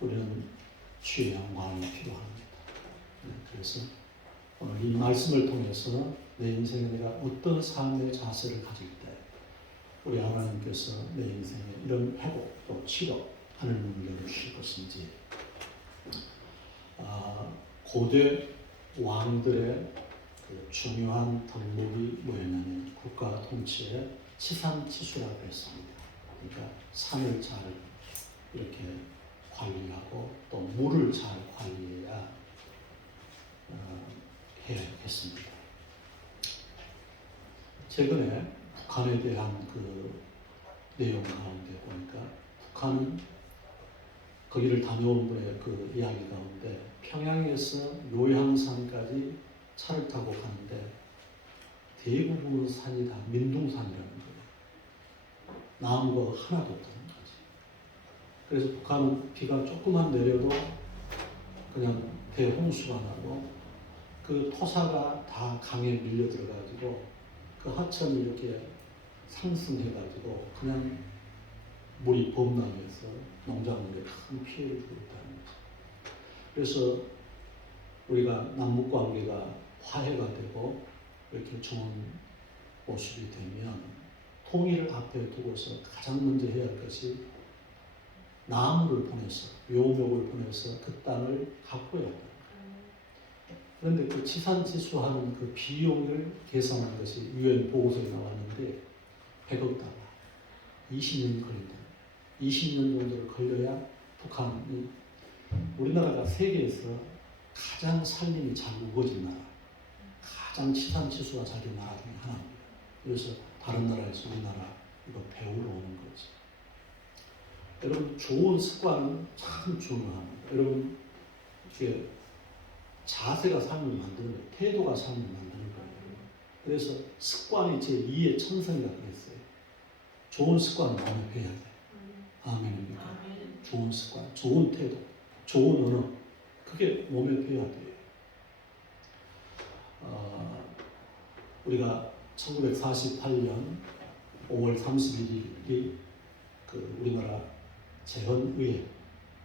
우리는 주의 영광이 필요합니다. 그래서 오늘 이 말씀을 통해서 내 인생에 내가 어떤 삶의 자세를 가질 때 우리 하나님께서 내 인생에 이런 회복 또 치료 하늘문을 열어주실 것인지, 고대 왕들의 그 중요한 덕목이 뭐였냐면 국가 통치의 치산치수라고 했습니다. 그러니까 산을 잘 이렇게 관리하고 또 물을 잘 관리해야 했습니다. 최근에 북한에 대한 그 내용 가운데 보니까 북한은 거기를 다녀온 분의 그 이야기 가운데 평양에서 요양산까지 차를 타고 가는데 대부분 산이 다 민둥산이라는 거예요. 나무가 하나도 없다는 거지. 그래서 북한은 비가 조금만 내려도 그냥 대홍수가 나고 그 토사가 다 강에 밀려 들어가지고 그 하천이 이렇게 상승해가지고 그냥 물이 범람해서 농작물에 큰 피해를 주고 있다는 거죠. 그래서 우리가 남북 관계가 화해가 되고 이렇게 좋은 모습이 되면 통일을 앞에 두고서 가장 먼저 해야 할 것이 나무를 보내서 묘목을 보내서 그 땅을 가꿔야 한다. 그런데 그 치산치수하는 그 비용을 계산한 것이 유엔 보고서에 나왔는데 100억 달러, 20년이 걸린다. 20년 정도를 걸려야 북한이, 우리나라가 세계에서 가장 살림이 잘 우거진 나라, 가장 치산치수가 잘 된 나라 중에 하나입니다. 그래서 다른 나라에서 우리나라 이거 배우러 오는 거지. 여러분, 좋은 습관은 참 중요합니다. 여러분, 이렇게 자세가 삶을 만드는 거예요. 태도가 삶을 만드는 거예요. 그래서 습관이 제2의 천성이라고 했어요. 좋은 습관을 마음에 배워야 돼요. 아멘입니까? 아멘. 좋은 습관, 좋은 태도, 좋은 언어, 그게 몸에 배워야 돼요. 우리가 1948년 5월 31일이 그 우리나라 재헌의회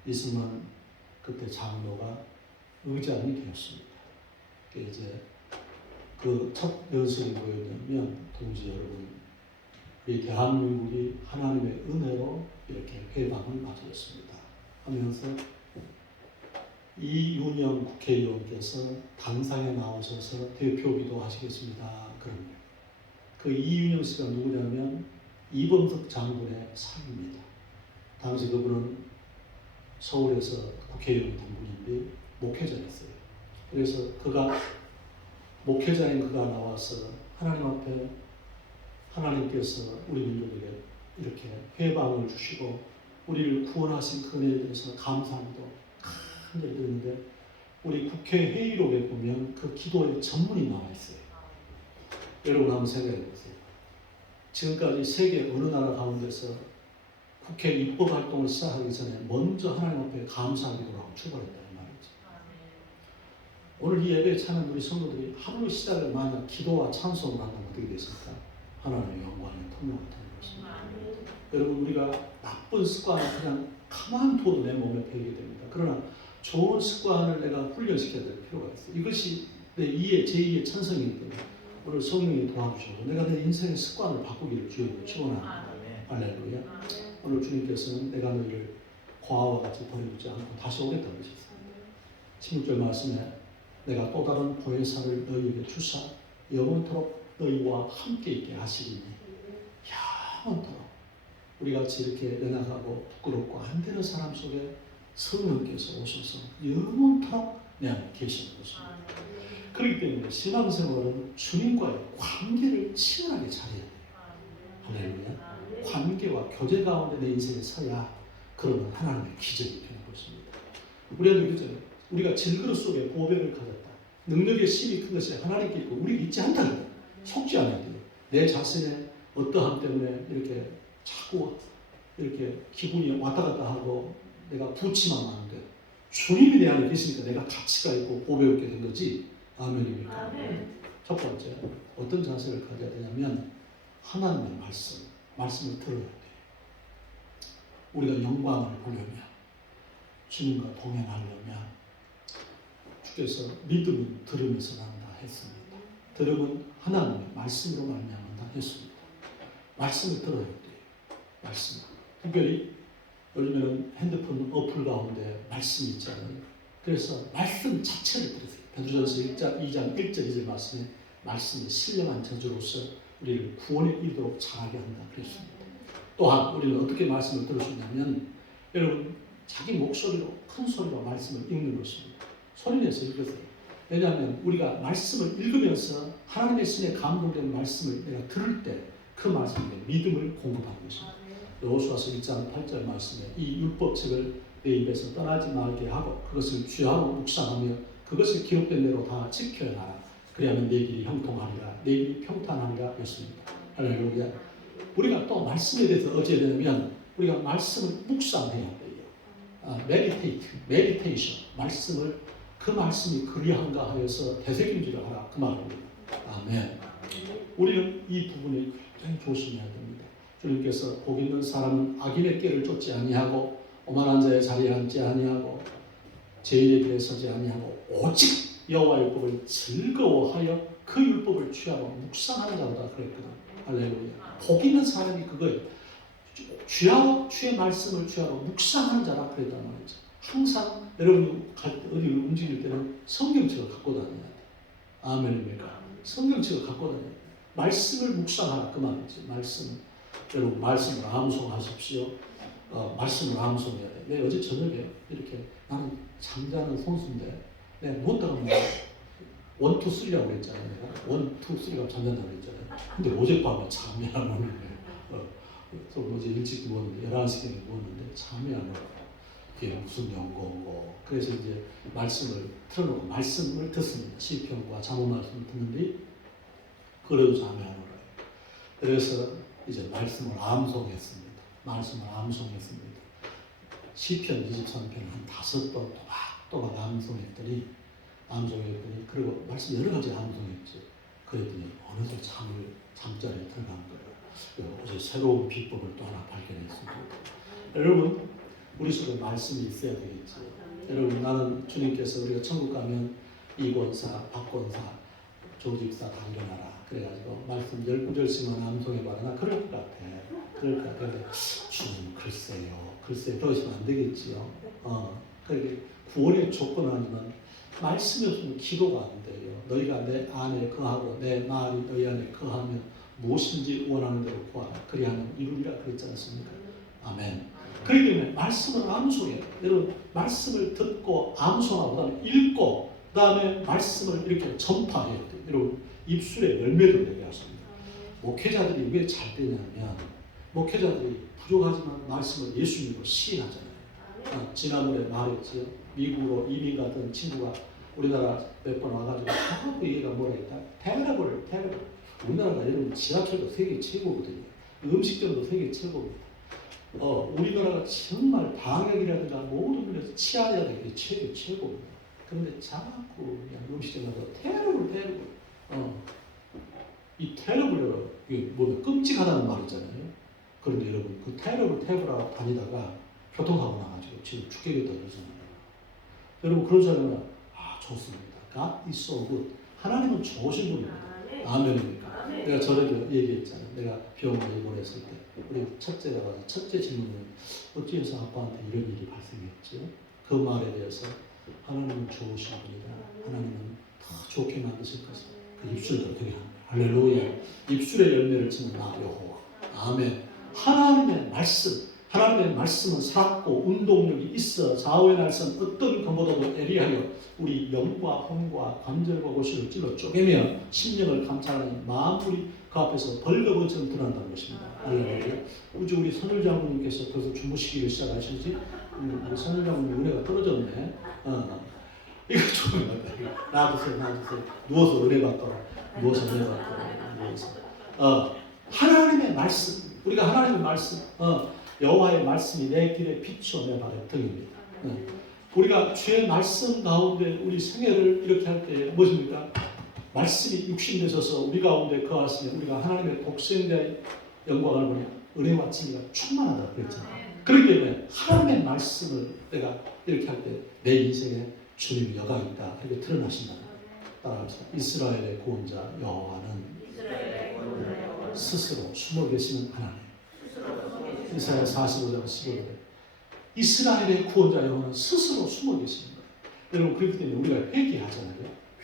이승만 그때 장로가 의장이 되었습니다. 이제 그 첫 연설이 뭐였냐면, 동지 여러분, 우리 대한민국이 하나님의 은혜로 이렇게 회방을 맞이했습니다 하면서 이윤영 국회의원께서 단상에 나오셔서 대표기도 하시겠습니다. 그런 거예요. 그 이윤영 씨가 누구냐면 이범석 장군의 사위입니다. 당시 그분은 서울에서 국회의원이 된 분인데 목회자였어요. 그래서 목회자인 그가 나와서 하나님 앞에 하나님께서 우리 민족에게 이렇게 회방을 주시고 우리를 구원하신 그 은혜에 대해서 감사합니다. 큰절을 드렸는데 우리 국회 회의록에 보면 그 기도의 전문이 나와 있어요. 여러분 한번 생각해 보세요. 지금까지 세계 어느 나라 가운데서 국회 입법 활동을 시작하기 전에 먼저 하나님 앞에 감사 기도를 하고 출발했다는 말이죠. 오늘 이 예배에 참여한 우리 성도들이 하루 시작을 만약 기도와 찬송을 한다면 어떻게 됐을까? 하나님의 영광의 통로가 되는 것입니다. 여러분, 우리가 나쁜 습관을 그냥 가만둬도 내 몸에 배이게 됩니다. 그러나 좋은 습관을 내가 훈련시켜야 될 필요가 있어요. 이것이 내 제2의 천성이기 때문에 오늘 성령이 도와주셔서 내가 내 인생의 습관을 바꾸기를 주님으로 축원합니다. 할렐루야. 오늘 주님께서는 내가 너희를 고아와 같이 버리지 않고 다시 오겠다고 하셨습니다. 16절 말씀에 내가 또 다른 보혜사를 너희에게 주사 영원토록 너희와 함께 있게 하시리니, 영원토록 우리같이 이렇게 연약하고 부끄럽고 안 되는 사람 속에 성령께서 오셔서 영원토록 내 안에 계시는 것입니다. 그렇기 때문에 신앙생활은 주님과의 관계를 치열하게 잘해야 돼요. 할렐루야. 관계와 교제 가운데 내 인생에 서야 그러면 하나님의 기적이 되는 것입니다. 우리가 그랬잖아요. 우리가 질그릇 속에 보배를 가졌다. 능력의 힘이 큰 것이 하나님께 있고 우리가 있지 않다는 거예요. 속지 않아야 돼요. 내 자신의 어떠함 때문에 이렇게 자꾸 이렇게 기분이 왔다 갔다 하고 내가 부치만 하는데 주님이 내 안에 계시니까 내가 가치가 있고 보배 얻게 된 거지. 아멘입니까? 아멘. 첫 번째, 어떤 자세를 가져야 되냐면 하나님의 말씀을 들어야 돼요. 우리가 영광을 보려면 주님과 동행하려면 주께서 믿음은 들음에서 난다 했습니다. 들음은 하나님의 말씀으로 말미암는다 했습니다. 말씀을 들어야 돼요. 말씀. 특별히 요즘에는 핸드폰 어플 가운데 말씀이 있잖아요. 그래서 말씀 자체를 들으세요. 베드로전서 2장 1절 2절 말씀에 말씀이 신령한 저주로서 우리를 구원에 이르도록 잘하게 한다 그랬습니다. 또한 우리는 어떻게 말씀을 들을 수 있냐면 여러분 자기 목소리로 큰 소리로 말씀을 읽는 것입니다. 소리내서 읽으세요. 왜냐하면 우리가 말씀을 읽으면서 하나님의 신에 감동된 말씀을 내가 들을 때 그 말씀에 믿음을 공급하는 것입니다. 여호수아서 1장 8절 말씀에 이 율법책을 내 입에서 떠나지 말게 하고 그것을 주야로 묵상하며 그것을 기록된 대로 다 지켜야 하라. 그래야만 내 길이 형통하리라. 내 길이 평탄하리라 했습니다. 할렐루야. 우리가 또 말씀에 대해서 어찌해야 되냐면 우리가 말씀을 묵상해야 돼요. 메디테이션. 말씀을 그 말씀이 그리한가 하여서 되새김질을 하라. 그 말입니다. 아멘. 우리는 이 부분에 굉장히 조심해야 됩니다. 주님께서 복 있는 사람은 악인의 꾀를 쫓지 아니하고 오만한 자의 자리에 앉지 아니하고 죄인의 길에 서지 아니하고 오직 여호와 율법을 즐거워하여 그 율법을 취하고 묵상하는 자보다 그랬거든. 할렐루야. 복 있는 사람이 그거예요. 주의 말씀을 취하고 묵상하는 자라 그랬단 말이죠. 항상 여러분이 어디를 움직일 때는 성경책을 갖고 다녀야 돼. 아멘입니까? 성경책을 갖고 다녀야 돼. 말씀을 묵상하라 그 말이지. 말씀. 여러분 말씀을 암송하십시오. 말씀을 암송해야 돼. 내 어제 저녁에 이렇게 나는 잠자는 선수인데 내가 못다가 뭐 1, 2, 3라고 그랬잖아요. 내가 1, 2, 3가 잠잔다고 그랬잖아요. 근데 어젯밤에 잠이 안 오는 거예요. 그래서 어제 일찍 누웠는데 11시경에 누웠는데 잠이 안 오고 그게 무슨 연고고. 그래서 이제 말씀을 틀어놓고 말씀을 듣습니다. 시편과 잠언 말씀을 듣는데 그래도 잠이 안 오더라고요. 그래서 이제 말씀을 암송했습니다. 말씀을 암송했습니다. 시편 23편 한 5번 또박 암송했더니 그리고 말씀 여러 가지 암송했죠. 그랬더니 어느새 잠자리에 들어간 거예요. 어제 새로운 비법을 또 하나 발견했습니다. 여러분 우리 속에 말씀이 있어야 되겠죠. 여러분 나는 주님께서 우리가 천국 가면 이권사, 박권사, 조집사 다 일어나라. 그래가지고 말씀 10구절씩만 암송해봐라. 나 그럴 것 같아. 근데 주님 글쎄 그러시면 안 되겠지요. 그렇게 구원의 조건은 아니지만 말씀이 없으면 기도가 안 돼요. 너희가 내 안에 거하고 내 말이 너희 안에 거하면 무엇인지 원하는 대로 구하라. 그리하면 이루리라 그랬지 않습니까? 아멘. 그렇기 때문에 말씀을 암송해요. 여러분 말씀을 듣고 암송하고 그다음에 읽고 그다음에 말씀을 이렇게 전파해야 돼요. 여러분 입술에 열매도 내게 하십니다. 목회자들이 왜 잘 되냐면 목회자들이 부족하지만 말씀을 예수님으로 시인하잖아요. 지난번에 말했지요. 미국으로 이민 갔던 친구가 우리나라 몇 번 와가지고 그 얘기가 뭐라 했다. 테러블. 우리나라가 여러분 지하철도 세계 최고거든요. 음식점도 세계 최고입니다. 우리나라가 정말 방역이라든가 모든 면에서 치아야 되기 최고입니다. 그런데 자꾸 그냥 음식점 가서 테러블. 이 테러블 이게 뭐냐 끔찍하다는 말이잖아요. 그런데 여러분 그 테러블 다니다가 교통사고 나가지고 지금 죽게 됐다 그러잖아요. 여러분 그런 사람은 좋습니다. God is so good. 하나님은 좋으신 분입니다. 아멘입니까? 내가 전에도 얘기했잖아요. 내가 병원에 입원했을 때 우리 첫째가 와서 첫째 질문은 어찌해서 아빠한테 이런 일이 발생했죠? 그 말에 대해서 하나님은 좋으신 분이다. 하나님은 더 좋게 만드실 것이다. 그 입술도 어떻게 합니까? 할렐루야. 입술의 열매를 치는 나 여호와. 아멘. 하나님의 말씀은 살았고 운동력이 있어 좌우의 날선 어떤 것보다도 예리하여 우리 영과 혼과 관절과 고시를 찔러 쪼개며 심령을 감찰하니 마음이 그 앞에서 벌거벗처럼 드러난다는 것입니다. 할렐루야. 우리 선율 장군님께서 벌써 주무시기를 시작하시지? 우리 선율 장군님 은혜가 떨어졌네. 이거 좀 놔두세요. 누워서 은혜 받더라. 하나님의 말씀. 우리가 하나님의 말씀. 여호와의 말씀이 내 길에 비추어 내 발의 등입니다. 우리가 주의 말씀 가운데 우리 생애를 이렇게 할 때 무엇입니까? 말씀이 육신되셔서 우리 가운데 거하시면 우리가 하나님의 독생자의 영광을 보냐 은혜와 진리가 충만하다 그랬잖아요. 그렇기 때문에 하나님의 말씀을 내가 이렇게 할 때 내 인생에 주님의 여강이 있다. 그렇게 드러나신다. 따라합시다. 이스라엘의 구원자 여호와는 스스로 숨어 계시는 하나님. 이사야 45장 15절에 이스라엘의 구원자 여호와는 스스로 숨어 계시는 거예요. 여러분 그렇기 때문에 우리가 회개하잖아요.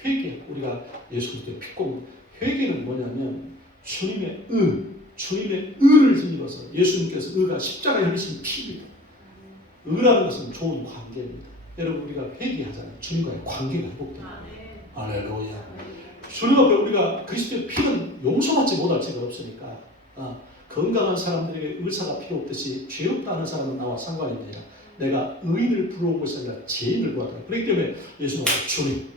회개, 우리가 예수 그리스도의 피공 회개는 뭐냐면 주님의 의를 힘입어서 예수님께서 의가 십자가에 흘리신 피입니다. 의라는 것은 좋은 관계입니다. 여러분 우리가 회개하잖아요. 주님과의 관계가 회복됩니다. 할렐루야. 주님 앞에 우리가 그리스도의 피는 용서받지 못할 죄가 없으니까 건강한 사람들에게 의사가 필요 없듯이 죄 없다는 사람은 나와 상관이 없느냐. 내가 의인을 부러운 것이 아니라 죄인을 구하다. 그렇기 때문에 예수는 주님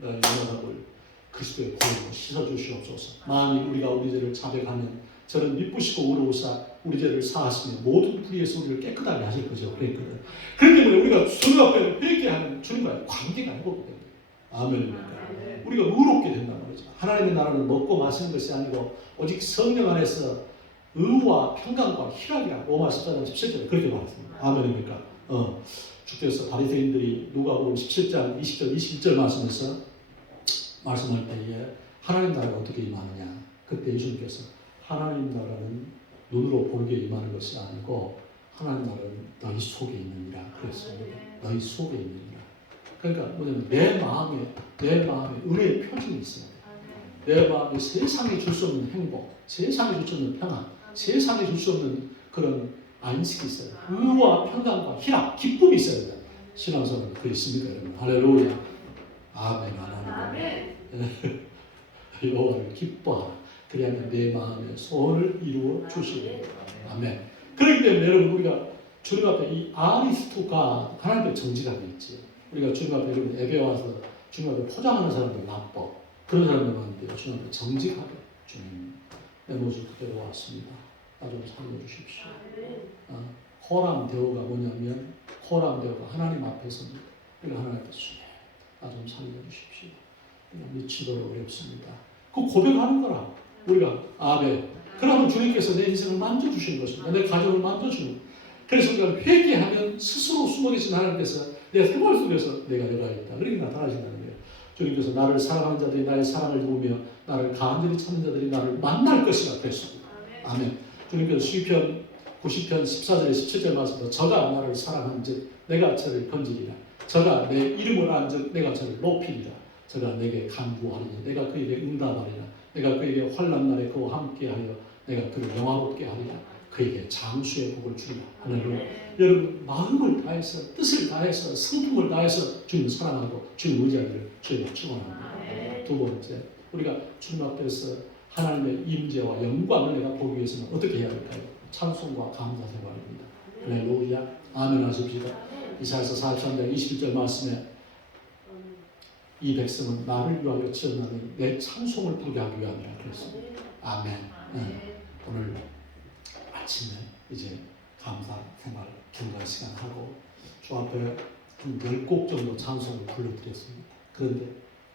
나의 연약함을 그리스도의 보혈로 씻어주시옵소서. 만일 우리가 우리 죄를 자백하면 저는 미쁘시고 의로우사 우리 죄를 사하시며 모든 불의에서 우리를 깨끗하게 하실 거죠. 그랬거든. 그렇기 때문에 우리가 주님 앞에 회개하는 주님과의 관계가 회복이 됩니다. 아멘입니까? 우리가 의롭게 된단 말이죠. 하나님의 나라는 먹고 마시는 것이 아니고 오직 성령 안에서 의와 평강과 희락이라 로마 14장 17절에 그렇게 말했습니다. 아멘입니까? 주께서 바리새인들이 누가복음 17장 20절 21절 말씀할 때에 하나님 나라가 어떻게 임하느냐. 그때 예수님께서 하나님 나라는 눈으로 보게 임하는 것이 아니고 하나님 나라는 너희 속에 있느니라 그랬습니다. 너희 속에 있느니라. 그러니까 뭐냐면 내 마음에 은혜의 표준이 있어요. 내 마음에 세상에 줄 수 없는 행복, 세상에 줄 수 없는 평안, 세상에 줄 수 없는 그런 안식이 있어요. 의와 평강과 희락, 기쁨이 있어야 돼요. 신앙생활은 그게 있습니까, 여러분? 할렐루야. 아멘. 아멘. 여호와를 기뻐하라. 그래야만 내 마음의 소원을 이루어 주시고. 아멘. 그렇기 때문에 여러분 우리가 주님 앞에 이 아리스토가 하나님의 정지가 되어 있지. 우리가 주님 앞에 여러분 예배 와서 주님 앞에 포장하는 사람들 나빠. 그런 사람들 많은데요. 주님 앞에 정직하게 주님 내 모습 그대로 왔습니다. 나 좀 살려주십시오. 호람 대오가 뭐냐면 호람 대오가 하나님 앞에서입니다. 우리가 하나님 앞에 주님 나 좀 살려주십시오. 미치도록 어렵습니다. 그 고백하는 거라. 우리가 아멘. 그러면 주님께서 내 인생을 만져주시는 것입니다. 내 가정을 만져주는. 그래서 우리가 회개하면 스스로 숨어 계신 하나님께서 내 생활 속에서 내가 있다. 그렇게 나타나신다는 거예요. 주님께서 나를 사랑하는 자들이 나의 사랑을 보며 나를 간절히 찾는 자들이 나를 만날 것이라 그랬습니다. 아멘. 주님께서 시편 90편 14절에 17절 말씀으로 저가 나를 사랑한 즉 내가 저를 건지리라. 저가 내 이름을 안 즉 내가 저를 높이리라. 저가 내게 간구하리니 내가 그에게 응답하리라. 내가 그에게 환난 날에 그와 함께하여 내가 그를 영화롭게 하리라. 그에게 장수의 복을 주리라. 할렐루야. 여러분 마음을 다해서 뜻을 다해서 성품을 다해서 주님을 사랑하고 주님 의지하기를 주님을 축원합니다. 두 번째 우리가 주님 앞에서 하나님의 임재와 영광을 내가 보기 위해서는 어떻게 해야 할까요? 찬송과 감사 생활입니다. 할렐루야. 아멘 하십시오. 이사야서 43장 21절 말씀에 이 백성은 나를 위하여 지었나니 내 찬송을 부르게 하기 위함이라 그랬습니다. 아멘. 오늘 아침에 이제 감사 생활 중간 시간 하고 주 앞에 한 10곡 정도 찬송을 불러드렸습니다. 그런데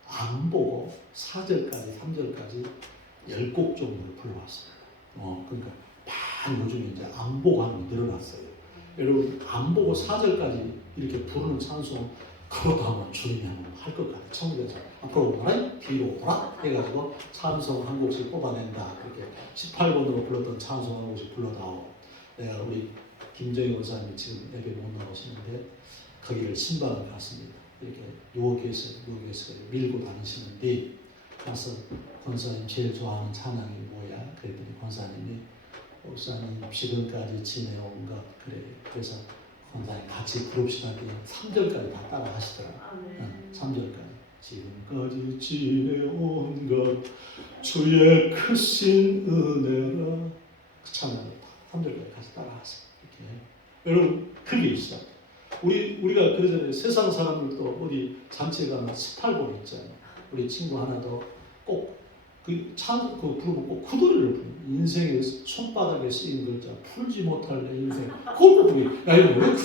안 보고 4절까지 3절까지 10곡 정도를 불러왔습니다. 그러니까 많이 요즘에 이제 안 보고 하는 게 늘어났어요. 여러분 안 보고 4절까지 이렇게 부르는 찬송 그것도 한번 주님이 한번 할 것 같아요. 청구해서 앞으로 오라 뒤로 오라 해가지고 찬송 한 곡씩 뽑아낸다. 그렇게 18번으로 불렀던 찬송 한 곡씩 불러다오. 내가 우리 김정희 원사님이 지금 예배 못 나오시는데 거기를 신방을 갔습니다. 이렇게 누워 계세요. 밀고 다니시는데 가서 권사님 제일 좋아하는 찬양이 뭐야? 그랬더니 권사님이 목사님 지금까지 지내온 것 그래. 그래서 권사님 같이 부릅시다. 3절까지 다 따라 하시더라고요. 3절까지 지금까지 지내온 것 주의 크신 은혜라. 그 찬양을 3절까지 같이 따라 하세요. 이렇게. 여러분 그게 있어. 우리가 그러잖아요. 세상 사람들도 어디 잔치에 가면 18번 있잖아요. 우리 친구 하나도 꼭 부르면 꼭 그 노래를 부르는 인생의 손바닥에 쓰인 글자 풀지 못할 내 인생 그걸 부르게. 야 이거 왜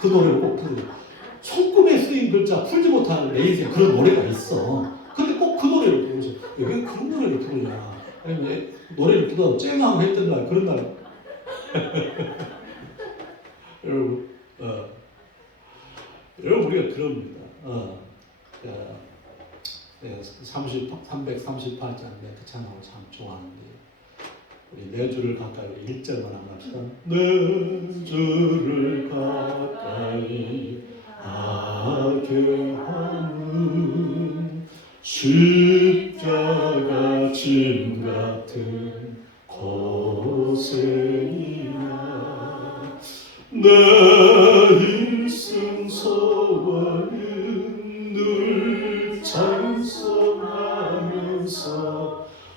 그 노래를 꼭 부르냐. 손금에 쓰인 글자 풀지 못할 내 인생 그런 노래가 있어. 근데 꼭 그 노래를 부르면서 왜 그런 노래를 부르냐. 아니 노래를 부르다가 쨍하고 했던 날 그런 날 여러분, 여러분 우리가 그럽니다. 내가 338장 그 찬양을 참 좋아하는데 우리 내 주를 가까이 1절만 한번 합시다. 내 주를 가까이 하게 하는 십자가 짐 같은 고생이나 내 일생 소원은 늘 찬송하면서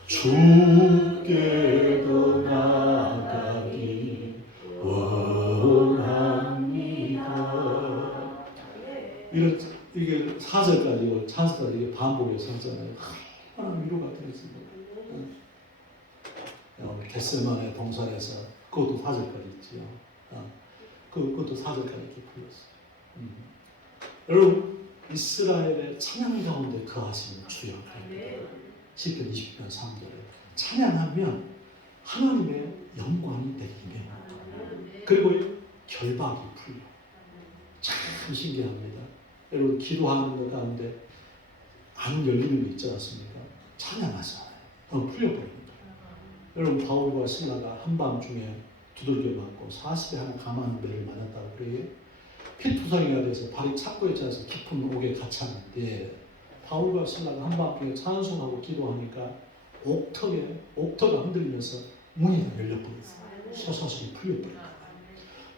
주께로 나가기 원합니다. 이게 4절까지 찬스까지 이게 반복해서 하잖아요. 얼마나 위로가 되겠습니까? 겟세마네 동산에서 그것도 4절까지 있지요. 그것도 4절까지 이렇게 풀렸어요. 여러분 이스라엘의 찬양 가운데 거하시는 주여. 시편 20편 3절에 찬양하면 하나님의 영광이 되게 임해요. 그리고 결박이 풀려. 참 신기합니다. 여러분 기도하는 것 가운데 안 열리는 거 있지 않습니까? 찬양하잖아요. 풀려버립니다. 여러분 바울과 실라가 한밤중에 두들겨 맞고 40에 하나 감한 매를 맞았다고 그래요. 피투성이가 돼서 발이 착고에 차서 깊은 옥에 갇혔는데 바울과 실라가 한밤중에 찬송하고 기도하니까 옥터가 흔들리면서 문이 열려버렸어요. 서서히 풀려버렸어요.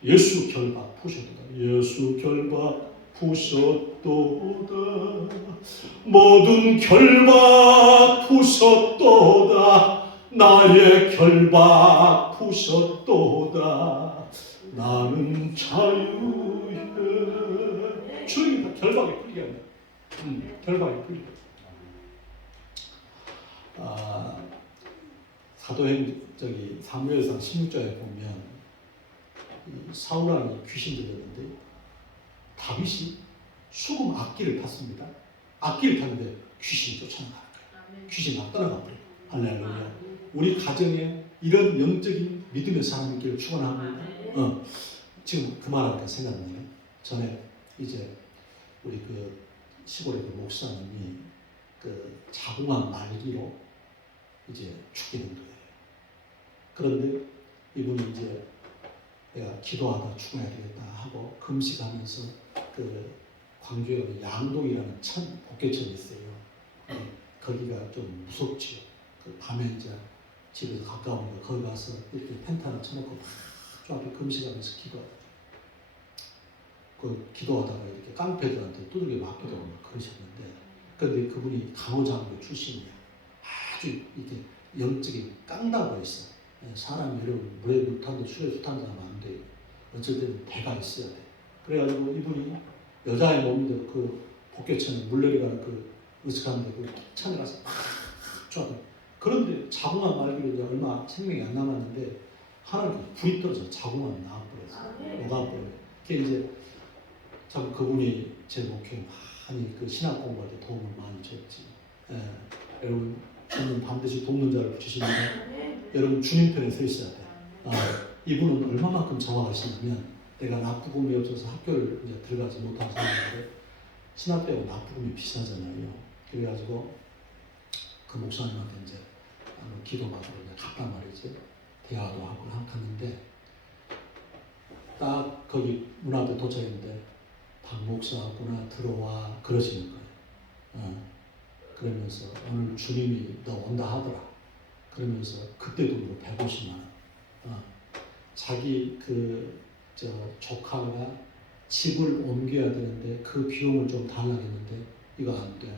예수 결박 푸셨도다. 예수 결박 푸셨도다. 모든 결박 푸셨도다. 나의 결박 푸셨도다. 나는 자유해. 주님이 다 결박에 풀리게 합니다. 결박에 풀리게. 사도행 사무엘상 16장에 보면 사울 왕이 귀신 들렸는데 다윗이 수금 악기를 탔습니다. 악기를 탔는데 귀신이 쫓아나가는 거예요. 귀신이 막 떠나가 버려요. 할렐루야. 우리 가정에 이런 영적인 믿음의 사람이 있기를 축원합니다. 지금 그 말하니까 생각나네요. 전에 이제 우리 그 시골의 그 목사님이 그 자궁암 말기로 이제 죽게 된 거예요. 그런데 이분이 이제 내가 기도하다 죽어야 되겠다 하고 금식하면서 그 광주에 양동이라는 복개천이 있어요. 거기가 좀 무섭지요. 그 밤에 이제 집에서 가까우니까 거기 가서 이렇게 텐트를 쳐놓고 막 앞에 금식하면서 기도하다가 이렇게 깡패들한테 두들겨 맞기도 하고 막 그러셨는데, 근데 그분이 강호장교 출신이야. 아주 이렇게 영적인 깡다가 있어. 사람이 여러분 물에 물 탄다 술에 술 탄다 하면 안 돼요. 어쩔 때는 대가 있어야 돼. 그래가지고 이분이 여자의 몸인데 그 복개천에 물 내려가는 그 으슥한데 그 찬에 가서 막 쫙. 그런데 자궁암 말기로 이제 얼마 생명이 안 남았는데 하나님 불이 떨어져 자궁암이 나와버렸어. 녹아버려. 그게 이제 참 그분이 제 목회에 많이 그 신학 공부할 때 도움을 많이 줬지. 여러분 저는 반드시 돕는 자를 붙이시는데 여러분 주님 편에 서 있어야 돼. 이분은 얼마만큼 정확하시냐면 내가 납부금이 없어서 학교를 이제 들어가지 못한 상황인데 신학 배우 납부금이 비싸잖아요. 그래가지고 그 목사님한테 이제 기도받으러 갔단 말이지. 대화도 하고 갔는데 딱 거기 문 앞에 도착했는데 박 목사구나 들어와 그러시는 거예요. 그러면서 오늘 주님이 너 온다 하더라. 그러면서 그때 돈으로 150만 원. 자기 조카가 집을 옮겨야 되는데 그 비용을 좀 달라고 했는데 이거 안 돼.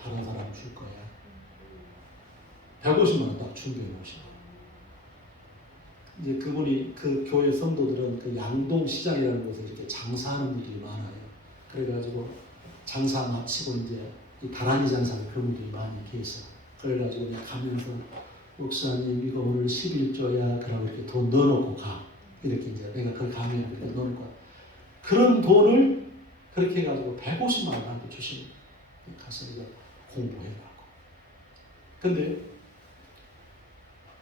다른 사람 줄 거야. 150만 원 딱 준비해 놓으시고. 이제 그분이 그 교회 성도들은 그 양동시장이라는 곳에 이렇게 장사하는 분들이 많아요. 그래가지고 장사 마치고 이제 이 다란이 장사를 그런 분들이 많이 계셔. 그래가지고 그냥 가면서 목사님 이거 오늘 11조야 그러고 이렇게 돈 넣어놓고 가. 이렇게 이제 내가 거기 가면 이렇게 넣어놓고 가. 그런 돈을 그렇게 해가지고 150만 원 나한테 주시는 거예요. 가서 이거 공부해라고. 근데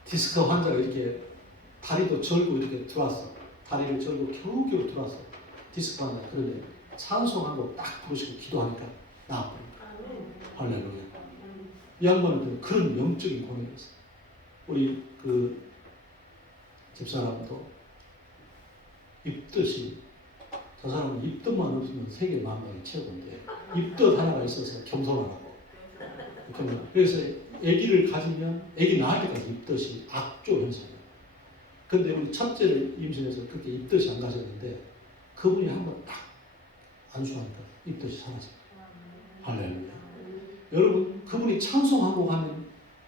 디스크 환자가 이렇게 다리도 절고 이렇게 들어왔어. 다리를 절고 겨우겨우 들어와서 디스크 받는다. 그런데 찬송하고 딱 부르시고 기도하니까 나아버립니다. 할렐루야. 이 양반은 그런 영적인 고뇌였어요. 우리 그 집사람도 입덧이, 저 사람은 입덧만 없으면 세계 만방이 최고인데 입덧 하나가 있어서 겸손하고, 그래서 아기를 가지면 아기 낳을 때까지 입덧이 악조 현상이에요. 근데 우리 첫째를 임신해서 그렇게 입덧이 안 가졌는데 그분이 한번 딱 안수하니까 입덧이 사라져요. 할렐루야. 여러분, 그분이 찬송하고 하면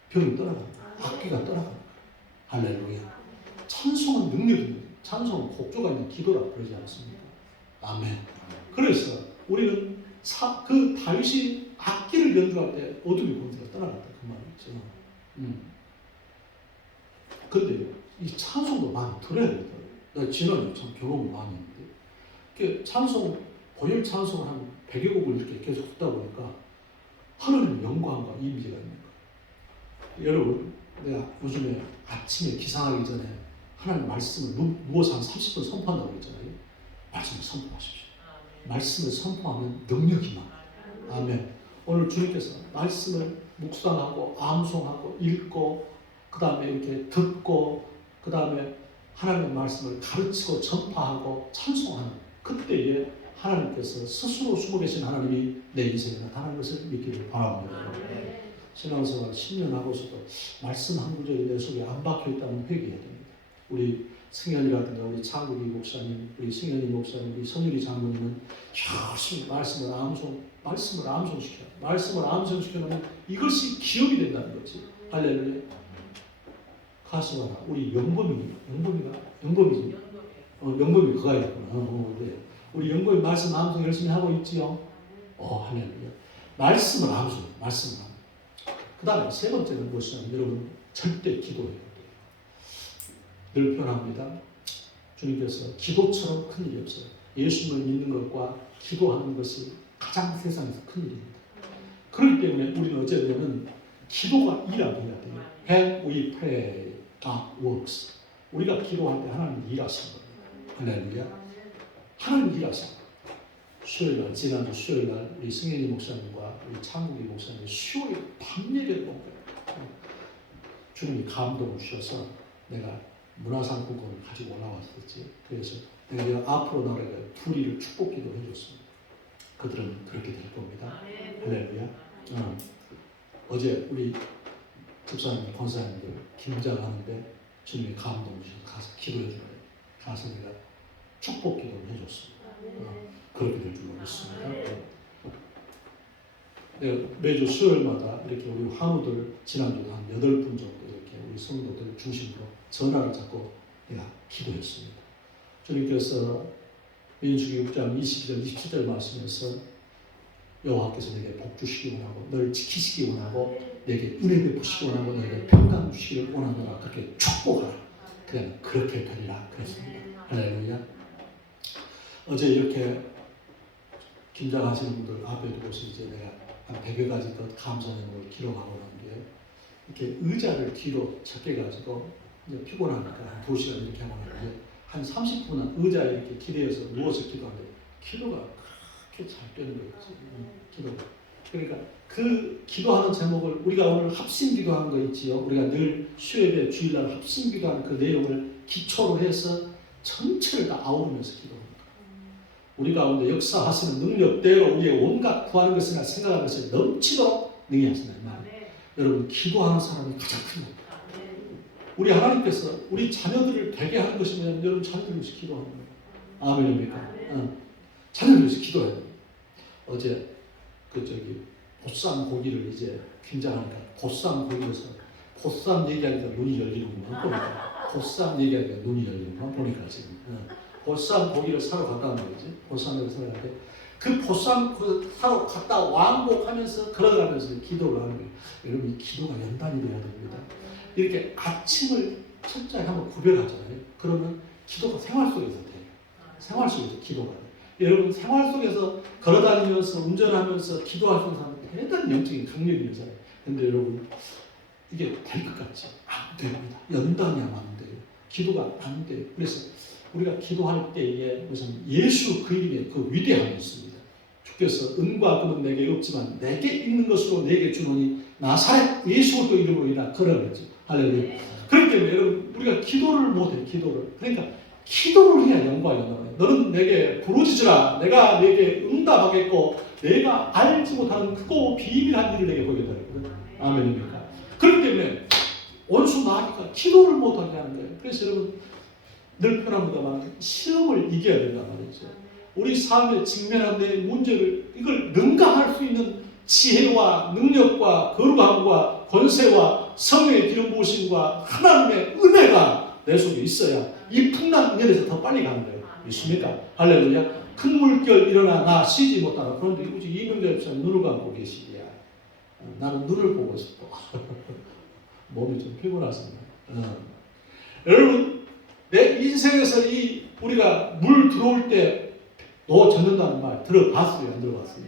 병이 떠나갑니다. 악기가 떠나갑니다. 할렐루야. 찬송은 능력입니다. 찬송은 곡조가 있는 기도라 그러지 않습니까? 아멘. 그래서 우리는 그 다윗이 악기를 연주할 때 어둠이 본세가 떠나갔다 그 말이죠. 근데 이 찬송도 많이 들어야 된다. 나 지난해 참 경험을 많이 했는데, 찬송, 보혈 찬송을 한 100여 곡을 이렇게 계속 듣다 보니까 하나님의 영광과 이미지가 있는 거예요. 여러분, 내가 요즘에 아침에 기상하기 전에 하나님 말씀을 누워서 한 30분 선포한다고 했잖아요. 말씀을 선포하십시오. 말씀을 선포하면 능력이 많아요. 아멘. 오늘 주님께서 말씀을 묵상하고 암송하고 읽고 그 다음에 이렇게 듣고 그 다음에 하나님의 말씀을 가르치고 전파하고 찬송하는 그때에 하나님께서 스스로 숨어 계신 하나님이 내 인생에 나타나는 것을 믿기를 바랍니다. 신앙생활 10년 하고서도 말씀 한 구절이 내 속에 안 박혀 있다면 회개해야 됩니다. 우리 승현이라든가 우리 창국이 목사님, 우리 승현이 목사님, 우리 선율이 장모님은 열심히 말씀을 암송시켜요. 말씀을 암송시켜놓으면 이것이 기억이 된다는 거지. 할렐루야. 가수가 우리 영범이지. 영범이 그가 있구나. 그래. 우리 영범이 말씀 암송 열심히 하고 있지요. 할렐루야. 말씀을 암송. 그 다음에 세 번째는 무엇이냐면 여러분 절대 기도해야 돼요. 늘 표현합니다. 주님께서 기도처럼 큰 일이 없어요. 예수님을 믿는 것과 기도하는 것이 가장 세상에서 큰 일입니다. 그렇기 때문에 우리는 어쩌면 기도가 일하게 해야 돼요. When we pray, God works. 우리가 기도할 때 하나님이 일하시는 거예요. 할렐루야. 하나님이 일하시는 거예요. 수요일날, 지난주 수요일날 우리 승현이 목사님과 우리 창국이 목사님이 수요일 밤 예배를 본 거예요. 주님이 감동을 주셔서 내가 문화상품권을 가지고 올라왔었지. 그래서 내가 앞으로 나라가 둘이를 축복기도 해줬습니다. 그들은 그렇게 될 겁니다. 할렐루야. 어제 우리 집사님, 권사님들 김장하는데 주님이 감동을 주셔서 가서 기도해 주래. 가서 내가 축복기도를 해줬습니다. 그렇게 될 줄 몰랐습니다. 내가 매주 수요일마다 이렇게 우리 한우들 지난주도 한 8분 정도 이렇게 우리 성도들 중심으로 전화를 잡고 내가 기도했습니다. 주님께서 민수기 6장 22절 27절 말씀에서 여호와께서 내게 복 주시기 원하고 너를 지키시기 원하고 내게 은혜 베푸시기 원하고 너에게 평강 주시기를 원하노라. 그렇게 축복하라. 그냥 그렇게 되리라 그랬습니다. 할렐루야. 어제 이렇게 김장하시는 분들 앞에 두고서 이제 내가 한 100여 가지 것 감사 내용을 기록하고 난 뒤에 이렇게 의자를 뒤로 적게가지고 이제 피곤하니까 한 2시간 이렇게 하고 나는데 한 30분은 의자에 이렇게 기대어서 누워서 기도하는데 기도가 그렇게 잘 되는 거예요. 기도가. 그러니까 그 기도하는 제목을 우리가 오늘 합심 기도하는 거 있지요. 우리가 늘 수요일에 주일날 합심 기도하는 그 내용을 기초로 해서 전체를 다 아우르면서 기도합니다. 우리 가운데 역사하시는 능력대로 우리의 온갖 구하는 것이나 생각하는 것을 넘치도록 능히하시는 말. 여러분 기도하는 사람이 가장 큰 겁니다. 우리 하나님께서 우리 자녀들을 되게 하는 것이면 여러분 자녀들을 위해서 기도하는 거예요. 아멘입니까? 자녀들을 위해서 기도해야 돼요. 어제 보쌈 고기를 이제 김장하니까 보쌈 고기에서 보쌈 얘기하니까 눈이 열리는구만 보니까 보쌈 얘기하니까 눈이 열리는구만 보니까 지금 보쌈 고기를 사러 갔다 오는 거지. 보쌈을 사러 갔는데 그 보쌈 사러 갔다 왕복하면서 걸어가면서 기도를 하는 거예요. 여러분 이 기도가 연단이 돼야 됩니다. 이렇게 아침을 철저히 한번 구별하잖아요. 그러면 기도가 생활 속에서 돼요. 생활 속에서 기도가 돼요. 여러분 생활 속에서 걸어다니면서 운전하면서 기도할 수 있는 사람은 대단히 영적인 강력이 있는 사람이에요. 근데 여러분 이게 될 것 같지? 안 됩니다. 연단이 하면 안 돼요. 기도가 안 돼요. 그래서 우리가 기도할 때에 무슨 예수 그 이름의 그 위대함이 있습니다. 주께서 은과 금은 내게 없지만 내게 있는 것으로 내게 주노니 나사렛 예수 그 이름으로 인하 걸어가죠. 할렐루야. 그렇기 때문에 여러분 우리가 기도를 못해. 기도를. 그러니까 기도를 해야 영광이 나와요. 너는 내게 부르짖으라. 내가 내게 응답하겠고 내가 알지 못하는 크고 비밀한 일을 내게 보이게 되거든. 아멘입니까? 그렇기 때문에 원수 나니까 기도를 못하게 하는 거예요. 그래서 여러분 늘 표현합니다만 시험을 이겨야 된단 말이죠. 우리 삶에 직면한 내 문제를 이걸 능가할 수 있는 지혜와 능력과 거룩함과 권세와 성령의 기름 부으심과 하나님의 은혜가 내 속에 있어야 이 풍랑 면에서 더 빨리 가는 거예요. 믿습니까? 할렐루야. 큰 물결 일어나 나 쉬지 못하라. 그런데 이명재 목사님 눈을 감고 계시기야. 나는 눈을 보고 싶어. 몸이 좀 피곤하습니다. 여러분 내 인생에서 우리가 물 들어올 때 너 젖는다는 말 들어봤어요? 안 들어봤어요?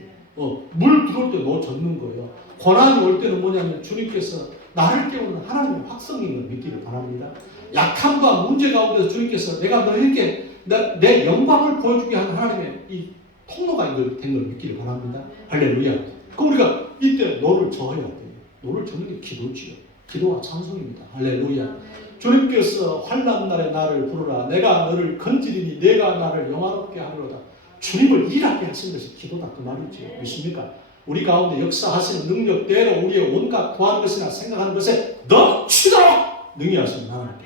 물 들어올 때 너 젖는 거예요. 고난이 올 때는 뭐냐면 주님께서 나를 깨우는 하나님의 확성인 걸 믿기를 바랍니다. 약함과 문제 가운데서 주님께서 내가 너에게 내 영광을 보여주게 하는 하나님의 이 통로가 된 걸 믿기를 바랍니다. 할렐루야. 그럼 우리가 이때 너를 져야 돼요. 너를 젓는 게 기도지요. 기도와 찬송입니다. 할렐루야. 주님께서 환난 날에 나를 부르라. 내가 너를 건지리니 내가 나를 영화롭게 하리로다. 주님을 일하게 하신 것이 기도다 그 말이죠. 믿습니까? 우리 가운데 역사하시는 능력대로 우리의 온갖 구하는 것이나 생각하는 것에 넘치도록 능히 하시는 하나님.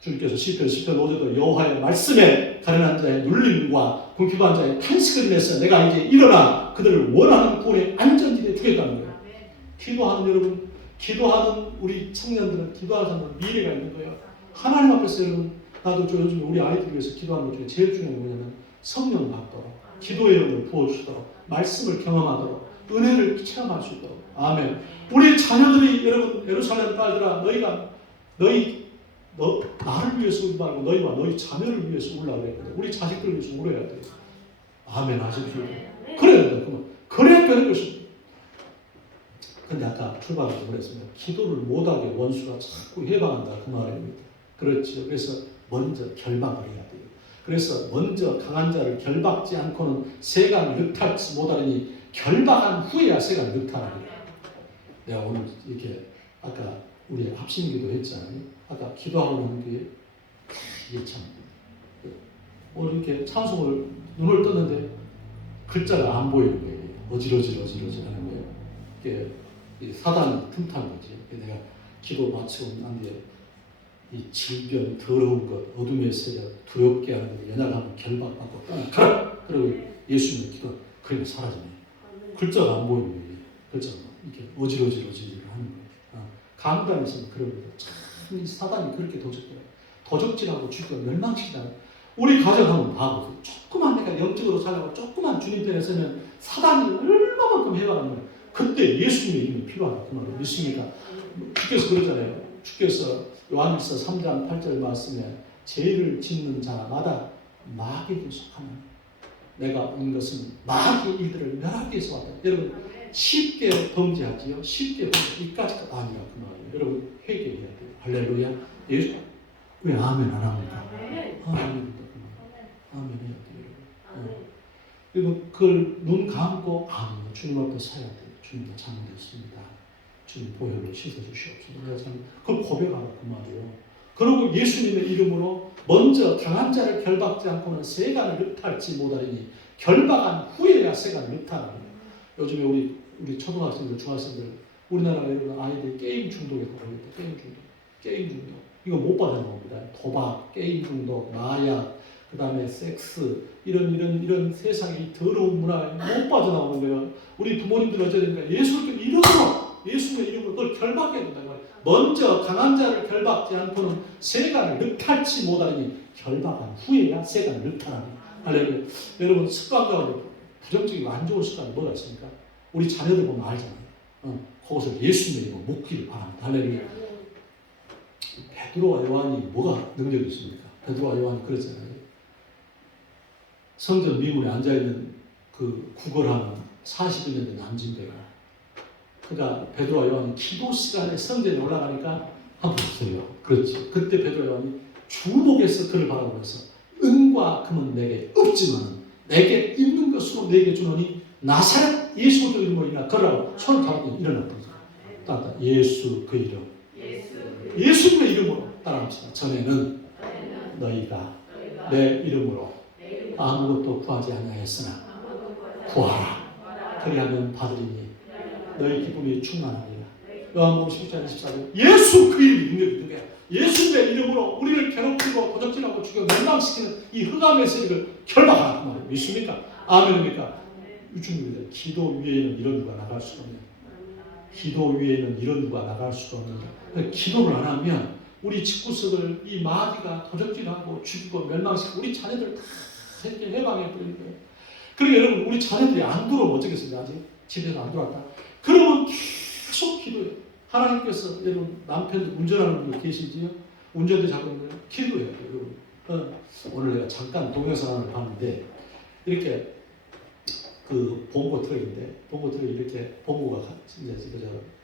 주님께서 시편 5절도 여호와의 말씀에 가련한 자의 눌림과 궁핍한 자의 탄식을 인해서 내가 이제 일어나 그들을 원하는 꼴에 안전지대에 두겠다는 거예요. 기도하는 여러분, 기도하는 우리 청년들은 기도하는 사람은 미래가 있는 거예요. 하나님 앞에서 여러분, 나도 요즘 우리 아이들 위해서 기도하는 것 중에 제일 중요한 게 뭐냐면 성령 받도록, 기도의 영을 부어주도록, 말씀을 경험하도록, 은혜를 체험할 수 있도록. 아멘. 우리 자녀들이 여러분 예루살렘 딸들아 너 나를 위해서 울지 말고 너희와 너희 자녀를 위해서 울라 그랬거든. 우리 자식들을 위해서 울어야 돼. 아멘 하십시오. 그래야 된다. 그래야 되는 것입니다. 근데 아까 출발하면서 그랬습니다. 기도를 못하게 원수가 자꾸 해방한다 그 말입니다. 그렇죠. 그래서 먼저 결박을 해야 돼요. 그래서 먼저 강한 자를 결박지 않고는 새가 늑탈지 못하니 결박한 후에야 새가 늑탈하리라. 내가 오늘 이렇게 아까 우리 합심기도 했잖아요. 아까 기도하고 나는 게 이게 참 오늘 이렇게 찬송을 눈을 떴는데 글자가 안 보이는 거예요. 어지러지하는 거예요. 이게 사단이 틈탄 거지. 내가 기도 마치고 난 뒤에 이 질병, 더러운 것, 어둠의 세력, 두렵게 하는 것, 연약하면 결박받고 가라! 그리고 예수님의 기도 그게 사라지네. 글자가 안 보이는 거예요. 글자가 이렇게 어지러지하는 거예요. 강단에서는 그런 거예요. 참 이 사단이 그렇게 도적질하고 죽고 멸망시키잖아요. 우리 가정하면 다 보세요. 조그만 내가 영적으로 살아가고 조그만 주님 편에 서면 사단이 얼마만큼 해방하는 거예요. 그때 예수님의 이름이 필요하다 그 말을 믿습니까? 주께서 그러잖아요. 주께서 요한일서 3장 8절 말씀에 죄를 짓는 자마다 마귀에게 속하는 내가 온 것은 마귀의 일들을 멸하기 위해서 왔다. 여러분 쉽게 범죄하지요. 쉽게 범죄 이까지가 아니라 그 말이에요. 여러분 회개해야 돼요. 할렐루야. 예수 왜 아멘 안 합니까? 아멘 해야 돼요. 여러분 그걸 눈 감고 아멘 주님 앞에 서야 돼요. 주님 잘못했습니다. 주님 보혈로 씻어주시옵소서. 내가 참 그걸 고백하라 그 말이에요. 그리고 예수님의 이름으로 먼저 강한 자를 결박지 않고는 세간을 늑탈지 못하리니 결박한 후에야 세간을 늑탈하니. 요즘에 우리 초등학생들, 중학생들, 우리나라 아이들 게임 중독에 걸리겠다. 게임 중독. 이거 못 빠져나옵니다. 도박, 게임 중독, 마약, 그 다음에 섹스, 이런 세상의 더러운 문화에 못 빠져나오는 거예요. 우리 부모님들 어쩌야 되니까 예수님의 이름으로 그걸 결박해야 된다는 거예요. 먼저 강한 자를 결박지 않고는 세간을 늑탈치 못하니 결박한 후에야 세간을 늑탈하니. 할렐루야. 여러분 습관 가운데 부정적이고 안 좋은 습관이 뭐가 있습니까? 우리 자녀들 보면 알잖아요. 그것을 예수님의 이름으로 묶기를 바랍니다. 할렐루야. 베드로와 요한이 뭐가 능력이 있습니까? 베드로와 요한이 그랬잖아요. 성전 미문에 앉아있는 그 구걸하는 40여 년 된 안진대가 그러니까 베드로와 요한이 기도 시간에 성전에 올라가니까 한번 보세요. 그렇지. 그때 베드로와 요한이 주목해서 그를 바라보면서 은과 금은 내게 없지만 내게 있는 것으로 내게 주노니 나사렛 예수 그리스도 이름으로 인하여 걸으라고 손을 잡고 일어나 버리죠. 따라 예수 그 이름, 예수님의 이름으로 따라합시다. 전에는 너희가 내 이름으로 아무것도 구하지 아니하였으나 구하라. 그리하면 받으리니 너희 기쁨이 충만하리라. 요한복음 10장 24절. 예수 그 이름이 능력이 있는 거야. 예수님의 이름으로 우리를 괴롭히고 도적질하고 죽여 멸망시키는 이 흑암의 세력을 결박하라 그 말이에요. 믿습니까? 아멘입니까? 주님입니다. 기도 위에는 이런 누가 나갈 수가 없네요. 기도 위에는 이런 누가 나갈 수가 없는다. 기도를 안 하면 우리 집구석을 이 마귀가 도적질하고 죽이고 멸망시키고 우리 자녀들 다 이렇게 해방해 버리는 거예요. 그러니까 여러분 우리 자녀들이 안 들어오면 어쩌겠습니까? 아직 집에서 안 들어왔다. 그러면 계속 기도해요. 하나님께서 여러분 남편도 운전하는 분들 계시지요? 운전대 잡은 거예요. 기도해요. 여러분. 오늘 내가 잠깐 동영상 하나 봤는데 이렇게 그 봉고 트럭인데 봉고 트럭이 이렇게 봉고가 이제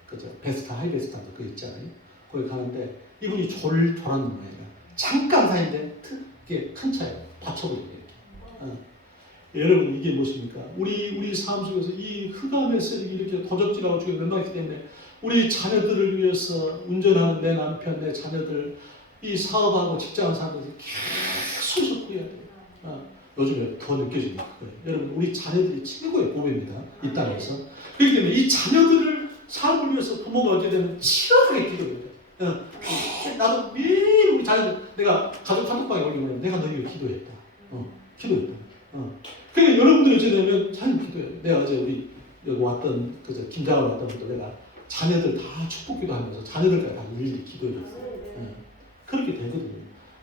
그저 베스타 하이베스타도 그 있잖아요. 거기 가는데 이분이 졸았는 거예요. 잠깐 사이인데 특게 큰 차에 받쳐버리고 이렇게. 여러분 이게 무엇입니까? 우리 삶 속에서 이 흑암의 세력이 이렇게 도적질하고 죽여 멸망했기 때문에 우리 자녀들을 위해서 운전하는 내 남편, 내 자녀들, 이 사업하고 직장을 사면서 계속 구해야 돼요. 요즘에 더 느껴집니다. 여러분 우리 자녀들이 최고의 보배입니다. 이 땅에서. 그렇기 때문에 이 자녀들을 삶을 위해서 부모가 어떻게 되면 치열하게 기도해야 돼요. 나도 매일 우리 자녀들 내가 가족 단톡방에 올리면 내가 너희 위해 기도했다. 기도했다. 그러니까 여러분들이 어찌 되면 잘 기도해요. 내가 어제 우리 여기 왔던 그저 김장을 왔던 분들 내가 자녀들 다 축복기도 하면서 자녀들까지 다 일일이 기도해줬어요. 그렇게 되거든요.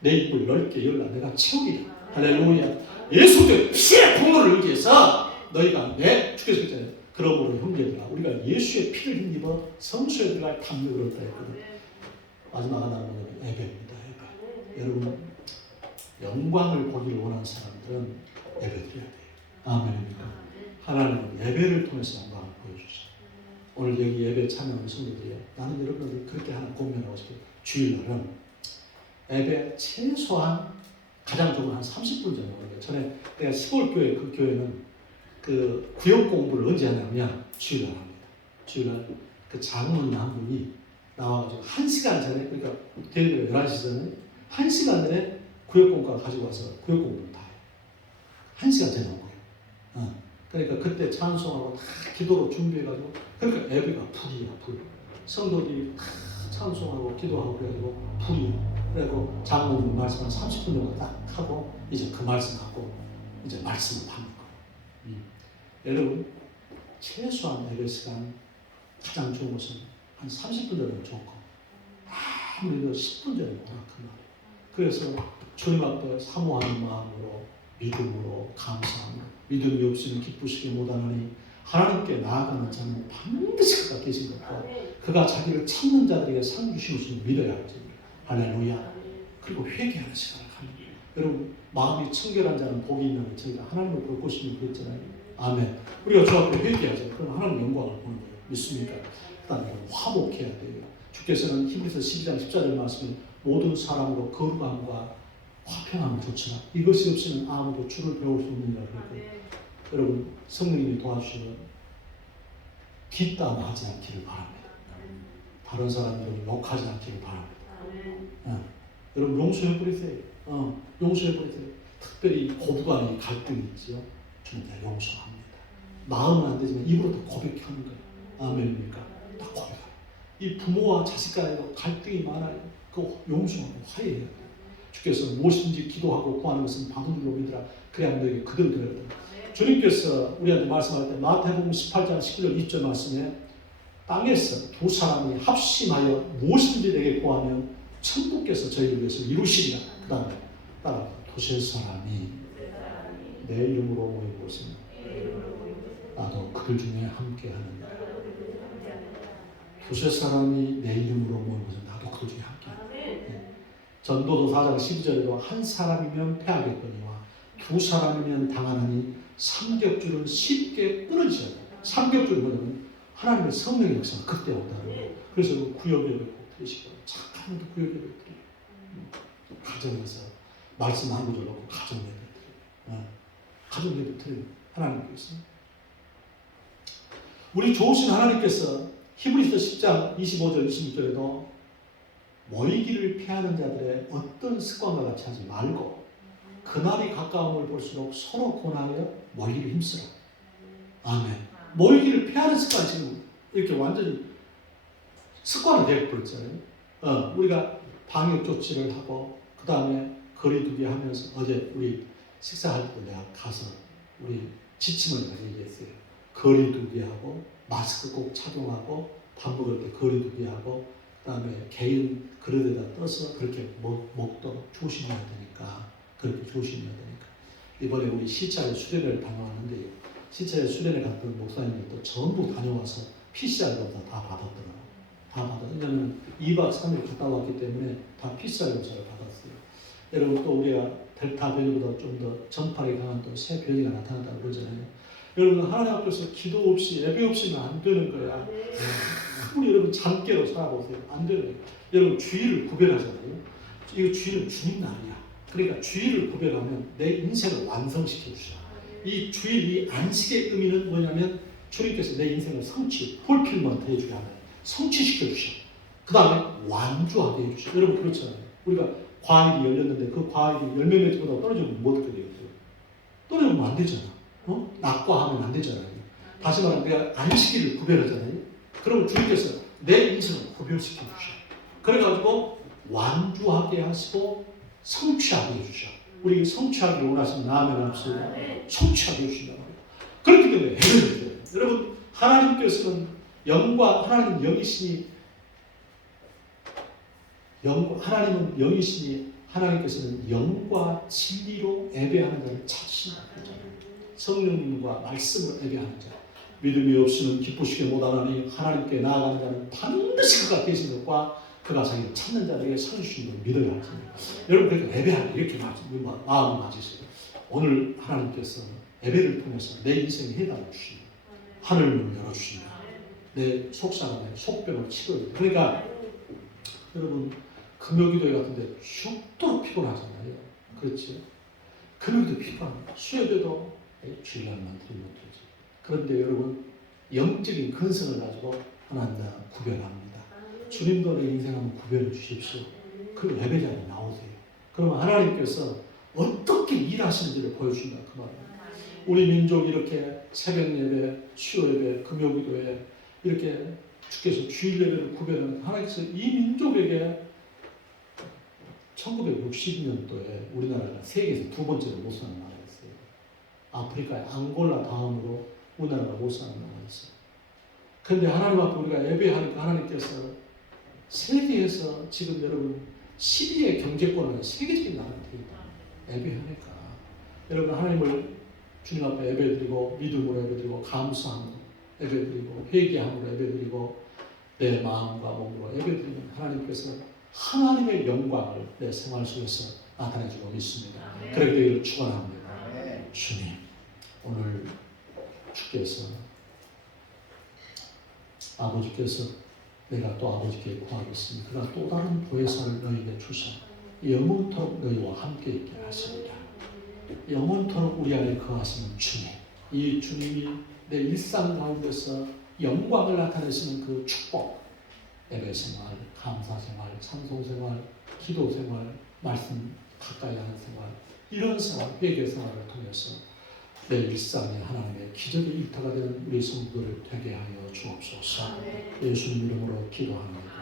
내 입을 넓게 열라 내가 채우리라. 할렐루야. 예수의 피의 공로를 의지해서 너희가 내 주께서 그랬잖아요. 그러므로 형제들아 우리가 예수의 피를 힘입어 성소에 들어갈 탐욕을 얻다 했거든요. 마지막 하나는 예배입니다. 예배. 여러분 영광을 보기를 원하는 사람들은 예배드려야 돼요. 아멘입니까? 하나님은 예배를 통해서 영광을 보여주시죠. 오늘 여기 예배 참여하는 성도들이요. 나는 여러분들 그렇게 하나 고민하고 싶어요. 주일날은 예배 최소한 가장 적은 한 30분 정도 걸려요. 전에 내가 시골교회 그 교회는 그 구역 공부를 언제 하냐면 주일날 합니다. 주일날 그 장로님 한 분이 나와가지고 1시간 전에 그러니까 대회 11시 전에 1시간 전에 구역 공부가 가지고 와서 구역 공부를 다 해요. 1시간 전에 온 거예요. 그러니까 그때 찬송하고 다 기도로 준비해가지고 그러니까 예배가 불이야 불. 성도들이 다 찬송하고 기도하고 그래가지고 불이야. 그리고 장로님 말씀 한 30분 정도 딱 하고 이제 그 말씀 갖고 이제 말씀을 받는 거예요. 여러분 최소한 예배 시간 가장 좋은 것은 한 30분 전에 좋은 거. 아무래도 10분 전에 워낙 그 말이에요. 그래서 주님 앞에 사모하는 마음으로 믿음으로 감사합니다. 믿음이 없이는 기쁘시게 못하느니 하나님께 나아가는 자는 반드시 그가 계신 것과 그가 자기를 찾는 자들에게 상 주시는 것을 믿어야 하지. 할렐루야. 그리고 회개하는 시간을 갖는 거예요. 여러분 마음이 청결한 자는 복이 있는 저희가 하나님을 볼 것이면 그랬잖아요. 아멘. 우리가 주 앞에 회개하죠. 그럼 하나님 영광을 보는 거예요. 믿습니까? 그다음에 화목해야 돼요. 주께서는 히브리서 12장 14절 말씀에 모든 사람으로 거룩함과 화평함을 좋지만 이것이 없이는 아무도 주를 배울 수 없느니라 그랬거든요. 여러분 성령님이 도와주시면 뒷담화하지 않기를 바랍니다. 다른 사람들을 욕하지 않기를 바랍니다. 여러분 용서해버리세요. 용서해버리세요. 특별히 고부간의 갈등이 있지요. 주는 다 용서합니다. 마음은 안 되지만 입으로 다 고백하는 거예요. 아멘입니까? 다 고백하는 이 부모와 자식 간에도 갈등이 많아요. 그 용서하고 화해해야 돼요. 주께서 무엇인지 기도하고 구하는 것은 받은 줄로 믿으라. 그래야 너에게 그대로 되어야 돼요. 주님께서 우리한테 말씀할 때 마태복음 18장 19절 20절 말씀에 땅에서 두 사람이 합심하여 무엇인지 내게 구하면 천국께서 저희를 위해서 이루시리라. 그 다음에 따라 두세 사람이 내 이름으로 모인 곳은 나도 그들 중에 함께하느니라. 두세 사람이 내 이름으로 모인 곳은 나도 그들 중에 함께하느니라. 전도서 4장 12절에도 한 사람이면 패하겠거니와 두 사람이면 당하느니 삼겹줄은 쉽게 끊어지지 않아요. 삼겹줄은 뭐냐면 하나님의 성령의 역사가 그때 온다는 거예요. 그래서 그 구역 예배 꼭 드리시고 착한 구역 예배 드려요. 가정에서 말씀 한 구절 놓고 가정 예배 가족에도 틀린 하나님께서. 우리 좋으신 하나님께서 히브리서 10장 25절 26절에도 모이기를 피하는 자들의 어떤 습관과 같이 하지 말고 그날이 가까움을 볼수록 서로 권하여 모이기를 힘쓰라. 아멘. 모이기를 피하는 습관이 지금 이렇게 완전히 습관이 되어버렸잖아요. 우리가 방역 조치를 하고 그 다음에 거리두기 하면서 어제 우리 식사할 때 내가 가서 우리 지침을 얘기했어요. 거리두기하고 마스크 꼭 착용하고 밥 먹을 때 거리두기하고 그 다음에 개인 그릇에다 떠서 그렇게 먹도록 조심해야 되니까 그렇게 조심해야 되니까 이번에 우리 시차에 수련회를 다녀왔는데요. 시차에 수련회 갔던 목사님들도 전부 다녀와서 PCR 검사 다 받았더라고요. 다 받았어요. 왜냐하면 2박 3일 갔다 왔기 때문에 다 PCR 검사를 받았어요. 여러분 또 우리가 델타 변이보다 좀 더 전파력이 강한 또 새 변이가 나타난다고 그러잖아요. 여러분 하나님 앞에서 기도 없이 예배 없이는 안 되는 거야. 아무리 여러분 잠깨로 살아보세요. 안 되는 거예요. 여러분 주일을 구별하잖아요. 이거 주일은 주님 날이야. 그러니까 주일을 구별하면 내 인생을 완성시켜 주셔. 이 주일 이 안식의 의미는 뭐냐면 주님께서 내 인생을 성취, 폴필먼트 해주게 하면 성취시켜 주셔. 그 다음에 완주하게 해주셔. 여러분 그렇잖아요. 우리가 과일이 열렸는데 그 과일이 열매 맺기보다 떨어지면 뭐 어떻게 되겠어요? 떨어지면 안 되잖아. 낙과하면 안 되잖아요. 다시 말하면 내가 안식일을 구별하잖아요. 그러면 주님께서 내 인생을 구별시켜 주셔. 그래가지고 완주하게 하시고 성취하게 해주셔. 우리 성취하기를 원하시면 아멘 합시다. 성취하게 해주신단 말이에요. 그렇기 때문에 해결해야 돼요. 여러분 하나님께서는 영과 하나님 영이시니 하나님은 영이시니 하나님께서는 영과 진리로 예배하는 자를 찾으신다. 성령님과 말씀으로 예배하는 자. 믿음이 없이는 기쁘시게 못하나니 하나님께 나아가는 자는 반드시 그가 되신 것과 그가 자기를 찾는 자에게 서주시는 걸 믿어야 하십니다. 여러분 그렇게 예배하는 이렇게 마음을 가지세요. 오늘 하나님께서 예배를 통해서 내 인생에 해답을 주십니다. 하늘문을 열어주십니다. 내 속사람의 속병을 치료해요. 그러니까 여러분 금요기도회 같은데 죽도록 피곤하잖아요. 그렇죠? 금요기도 피곤합니다. 수요일에도 주일날만 드리면 되지. 그런데 여러분 영적인 근성을 가지고 하나님과 구별합니다. 주님도 내 인생 한번 구별해 주십시오. 그리고 예배자리에 나오세요. 그러면 하나님께서 어떻게 일하시는지를 보여준다 그 말입니다. 우리 민족이 이렇게 새벽 예배, 수요 예배, 금요기도에 이렇게 주께서 주일 예배를 구별하는 하나님께서 이 민족에게 1960년도에 우리나라가 세계에서 두 번째로 못 사는 나라였어요. 아프리카의 앙골라 다음으로 우리나라가 못 사는 나라였어요. 그런데 하나님 앞에 우리가 예배하니까 하나님께서 세계에서 지금 여러분 12의 경제권을 세계적인 나라가 되겠다. 예배하니까 여러분 하나님을 주님 앞에 예배드리고 믿음으로 예배드리고 감사함으로 예배드리고 회개함으로 예배드리고 내 마음과 몸으로 예배드리면 하나님께서 하나님의 영광을 내 생활 속에서 나타내주고 있습니다. 그렇게 되기를 축원합니다. 주님 오늘 주께서 아버지께서 내가 또 아버지께 구하겠습니다. 그가 또 다른 보혜사를 너희에게 주사 영원토록 너희와 함께 있게 하십니다. 영원토록 우리 안에 거하시는 주님, 이 주님이 내 일상 가운데서 영광을 나타내시는 그 축복, 예배생활, 감사생활, 찬송생활, 기도생활, 말씀 가까이 하는 생활, 이런 생활, 회개생활을 통해서 내 일상에 하나님의 기적의 일터가 되는 우리 성도를 되게 하여 주옵소서. 예수님 이름으로 기도합니다.